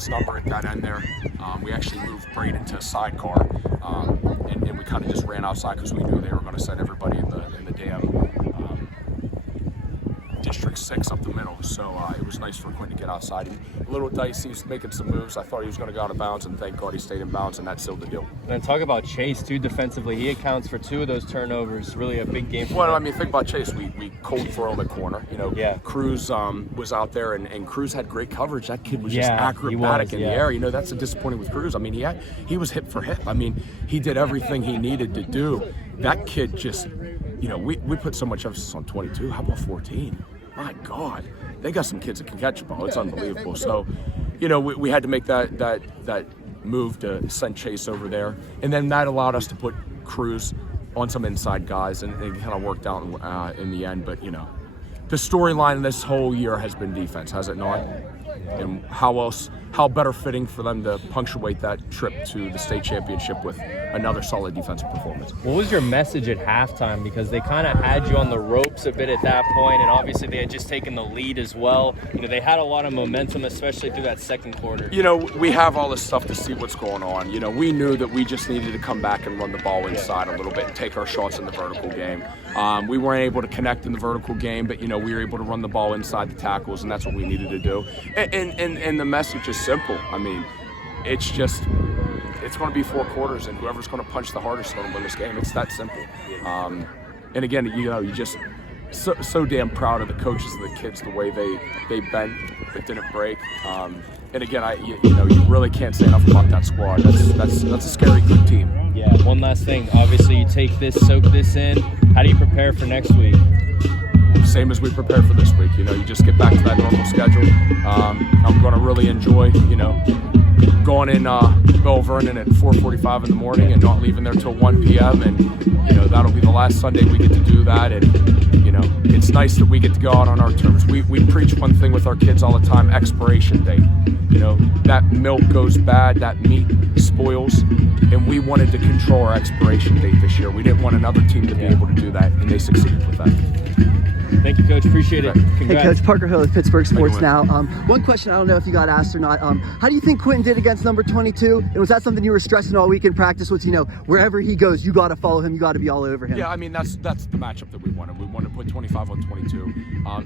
team's number at that end there. We actually moved Braden to a sidecar, and we kind of just ran outside because we knew they were going to send everybody in the damn District 6 up the middle. So it was nice for Quinn to get outside. A little dicey, he was making some moves. I thought he was going to go out of bounds, and thank God he stayed in bounds, and that sealed the deal. And then talk about Chase, too, defensively. He accounts for 2 of those turnovers. Really a big game for Well, him. I mean, think about Chase. We cold throw him at corner. You know, Yeah. Cruz was out there, and Cruz had great coverage. That kid was just Yeah, acrobatic in the yeah. air. You know, that's a disappointing with Cruz. I mean, he was hip for hip. I mean, he did everything he needed to do. That kid just, you know, we put so much emphasis on 22. How about 14? My God, they got some kids that can catch a ball. It's unbelievable. So, you know, we had to make that move to send Chase over there, and then that allowed us to put Cruz on some inside guys, and it kind of worked out in the end. But you know, the storyline this whole year has been defense, has it not? And how better fitting for them to punctuate that trip to the state championship with another solid defensive performance. What was your message at halftime? Because they kind of had you on the ropes a bit at that point, and obviously they had just taken the lead as well. You know, they had a lot of momentum, especially through that second quarter. You know, we have all this stuff to see what's going on. You know, we knew that we just needed to come back and run the ball inside a little bit and take our shots in the vertical game. We weren't able to connect in the vertical game, but, you know, we were able to run the ball inside the tackles, and that's what we needed to do. And the message is simple. I mean, it's going to be 4 quarters, and whoever's going to punch the hardest is going to win this game. It's that simple. And again, you know, you just so damn proud of the coaches and the kids, the way they bent, but didn't break. And again, you know, you really can't say enough about that squad. That's a scary good team. Yeah. One last thing. Obviously, you take this, soak this in. How do you prepare for next week? Same as we prepared for this week. You know, you just get back to that normal schedule. I'm going to really enjoy, you know, going in Belle, Vernon at 4:45 in the morning and not leaving there till 1 p.m. And, you know, that'll be the last Sunday we get to do that. And, you know, it's nice that we get to go out on our terms. We preach one thing with our kids all the time: expiration date. You know, that milk goes bad, that meat spoils, and we wanted to control our expiration date this year. We didn't want another team to be able to do that, and they succeeded with that. Thank you, Coach. Appreciate it. Congrats. Hey, Coach, Parker Hill with Pittsburgh Sports Now. One question, I don't know if you got asked or not. How do you think Quentin did against number 22? And was that something you were stressing all week in practice? Was, you know, wherever he goes, you got to follow him. You got to be all over him. Yeah, I mean, that's the matchup that we wanted. We wanted to put 25 on 22.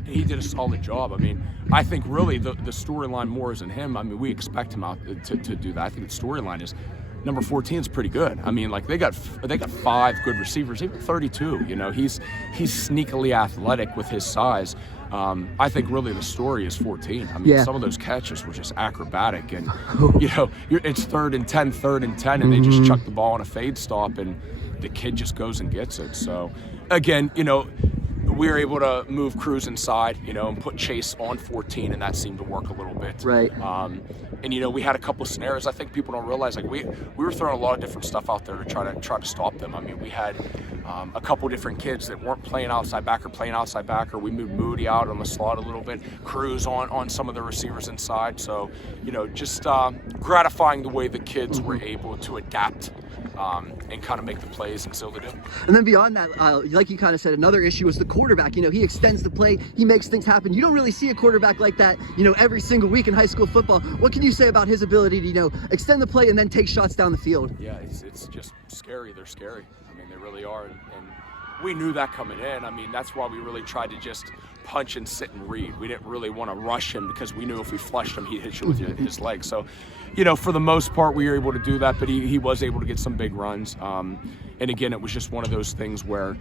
He did a solid job. I mean, I think really the storyline more is in him. I mean, we expect him out to do that. I think the storyline is number 14 is pretty good. I mean, like they got 5 good receivers, even 32. You know, he's sneakily athletic with his size. I think really the story is 14. I mean, some of those catches were just acrobatic, and you know, it's 3rd and 10, and they just chuck the ball on a fade stop, and the kid just goes and gets it. So, again, you know, we were able to move Cruz inside, you know, and put Chase on 14, and that seemed to work a little bit. Right. And you know, we had a couple scenarios. I think people don't realize, like we were throwing a lot of different stuff out there to try to stop them. I mean, we had a couple different kids that weren't playing outside backer. We moved Moody out on the slot a little bit, Cruz on some of the receivers inside. So, you know, just gratifying the way the kids were able to adapt and kind of make the plays and seal the deal. And then beyond that, like you kind of said, another issue was the quarterback. You know, he extends the play, he makes things happen. You don't really see a quarterback like that, you know, every single week in high school football. What can you say about his ability to, you know, extend the play and then take shots down the field? Yeah, it's just scary. They're scary. I mean, they really are. And we knew that coming in. I mean, that's why we really tried to just punch and sit and read. We didn't really want to rush him because we knew if we flushed him, he'd hit you with his legs. So, you know, for the most part, we were able to do that, but he was able to get some big runs. And again, it was just one of those things where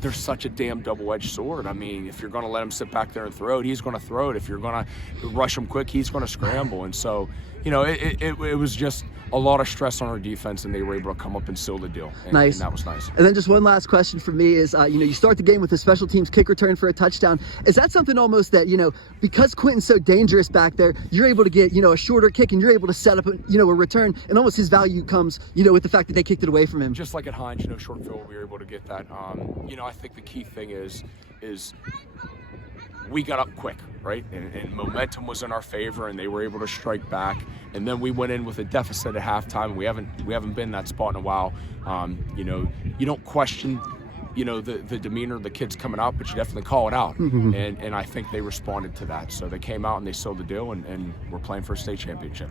there's such a damn double-edged sword. I mean, if you're going to let him sit back there and throw it, he's going to throw it. If you're going to rush him quick, he's going to scramble. And so, you know, it was just a lot of stress on our defense, and they were able to come up and seal the deal. Nice. And that was nice. And then just one last question for me is, you know, you start the game with a special teams kick return for a touchdown. Is that something almost that, you know, because Quentin's so dangerous back there, you're able to get, you know, a shorter kick and you're able to set up, you know, a return, and almost his value comes, you know, with the fact that they kicked it away from him? Just like at Hines, you know, short field, we were able to get that. You know, I think the key thing is we got up quick, right? And momentum was in our favor, and they were able to strike back. And then we went in with a deficit at halftime. We haven't been in that spot in a while. You know, you don't question, you know, the demeanor of the kids coming out, but you definitely call it out. And I think they responded to that. So they came out and they sealed the deal, and we're playing for a state championship.